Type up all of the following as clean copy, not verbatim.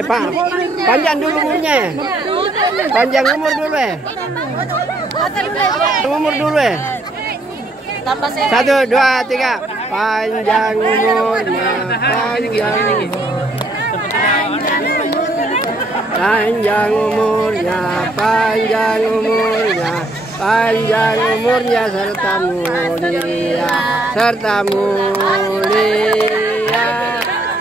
Pak, panjang dulu umurnya. Panjang umur dulu Umur dulu 1, 2, 3. Panjang umurnya, panjang umurnya, panjang umurnya, panjang umurnya serta mulia, serta mulia,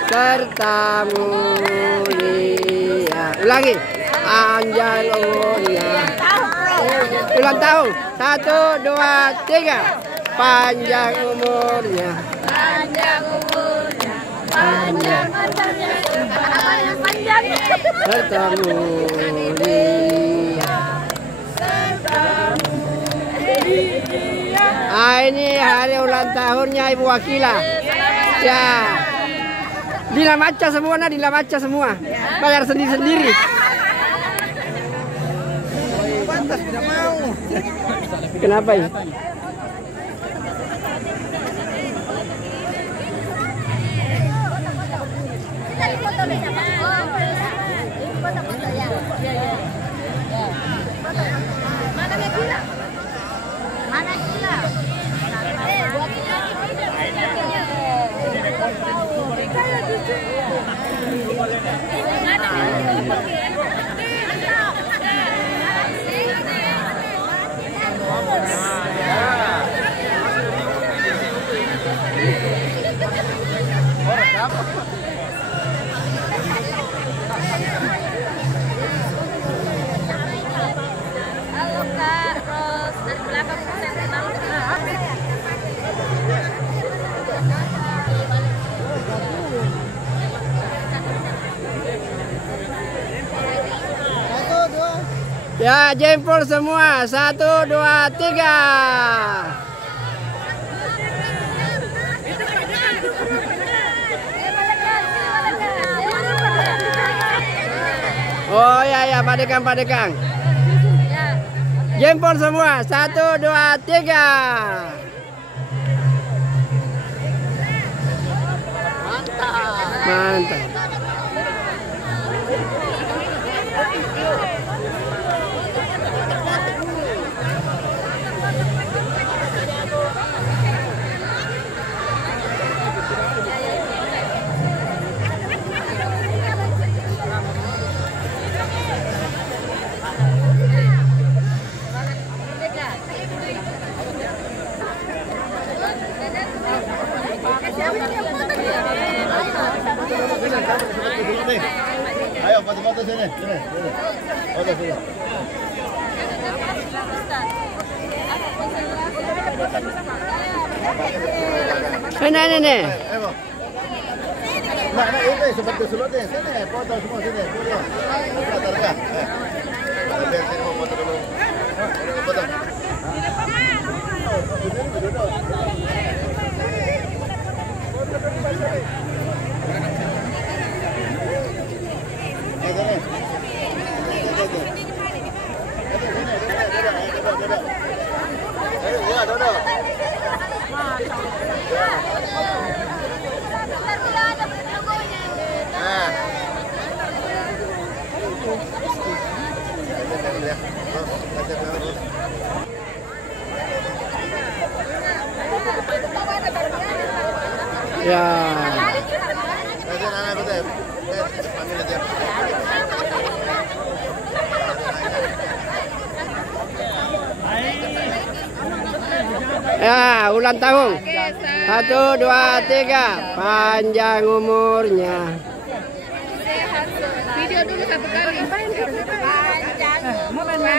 serta mulia. Ulangi, panjang umurnya. Ulang tahun, 1, 2, 3. Panjang umurnya, panjang umurnya, panjang umurnya, serta mulia, serta mulia. Ini hari ulang tahunnya Ibu Wakila. Ya, dilamaca semua, dilamaca semua. Bayar sendiri-sendiri. Pantas tidak mau. Kenapa ya? Halo Kak Ros, dari belakang saya kenal. Ya, jempol semua. 1, 2, 3. Oh ya, padekang. Jempol semua. 1, 2, 3. Mantap. Ayo foto-foto sini. Foto sini. Ini. Ayo. Nah, itu seperti sulutnya. Sini, foto semua sini. Foto. Foto. Biar sini mau foto dulu. Foto. Ya. Ya, ulang tahun. 1, 2, 3. Panjang umurnya. Video dulu 1 kali. Panjang umurnya.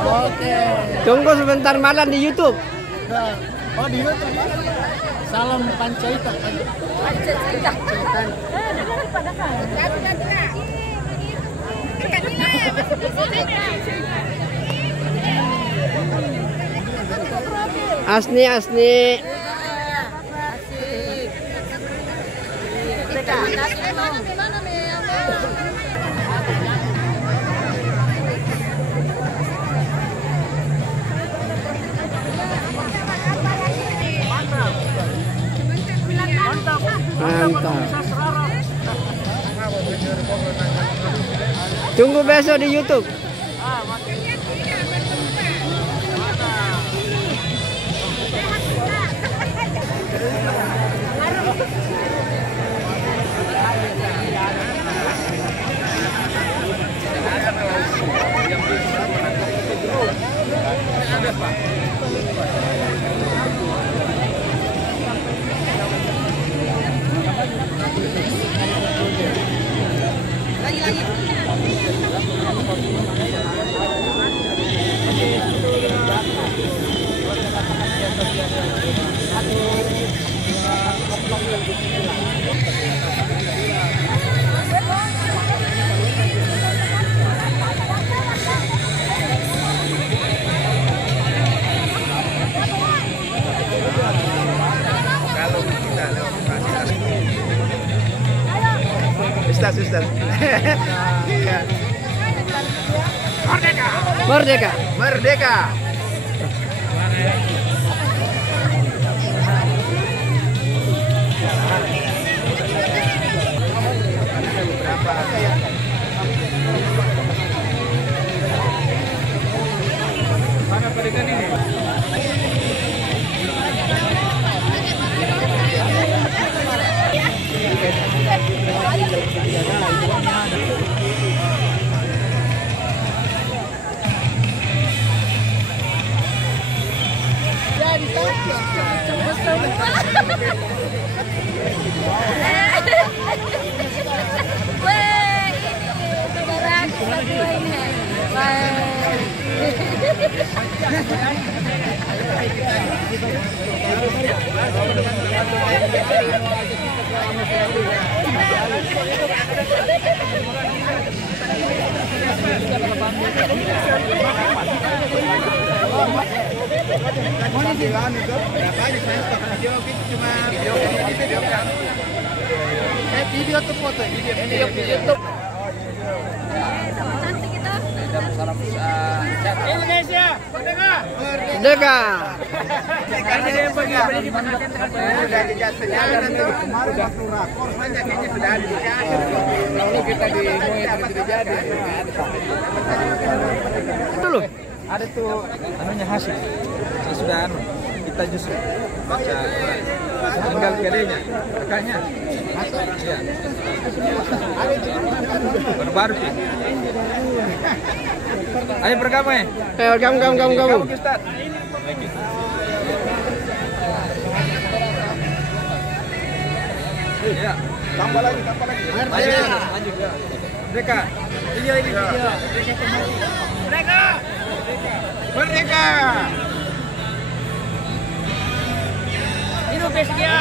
Oke. Tunggu sebentar malam di YouTube. Oh, di YouTube. Salam Pancaita. Pancaita. Asni. Mantap. Tunggu besok di YouTube. Ustaz. Merdeka. Merdeka. Mana pendidikan ini? Video atau foto? Video YouTube. Cantik itu. Indonesia, merdeka. Merdeka. Karena dia yang pergi di mana Sudah sejalan itu kemarin waktu rakor saja kayaknya sudah ada. lalu kita di mau tidak jadi. Dulu. Ada tuh anunya hasil. Sudah kita justru baca tinggal kedainya, kakaknya. Iya. Baru-baru sih. Ayo bergabung ya. Kamu. Ustaz. Iya. Tambah lagi. Lanjut. Merdeka. Video ini video. Merdeka. Merdeka. Hidup Peskia.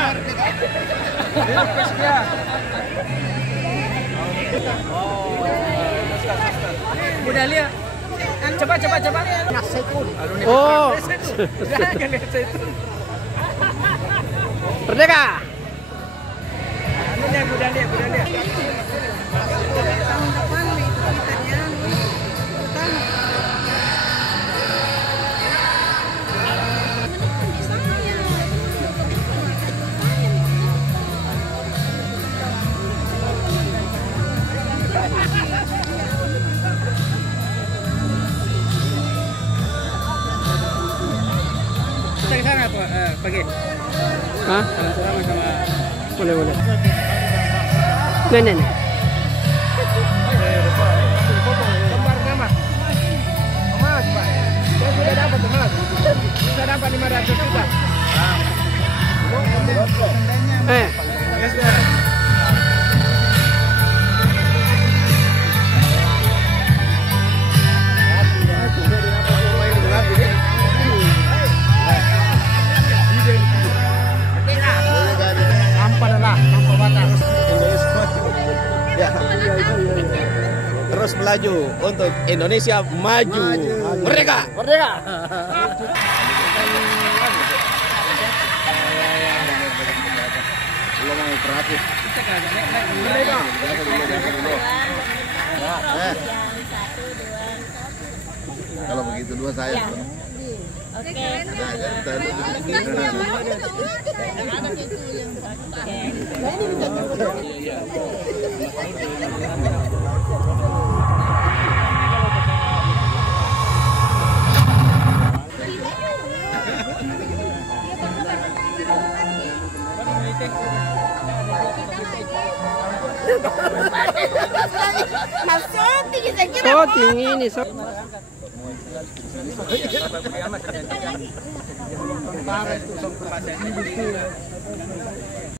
Hidup Peskia. Udah lihat. Coba. Oh. Jangan lihat saya itu. Merdeka. Anunya udah lihat. Kita ke sana pagi. Hah? Sama-sama. Boleh. Nih. Lembar nama. Mas, Pak. Saya sudah dapat, Mas. Sudah dapat 500 juta. Yes, sir. Terus melaju untuk Indonesia maju. Merdeka. Kalau begitu dua saya. Oke. So tinggi ini so.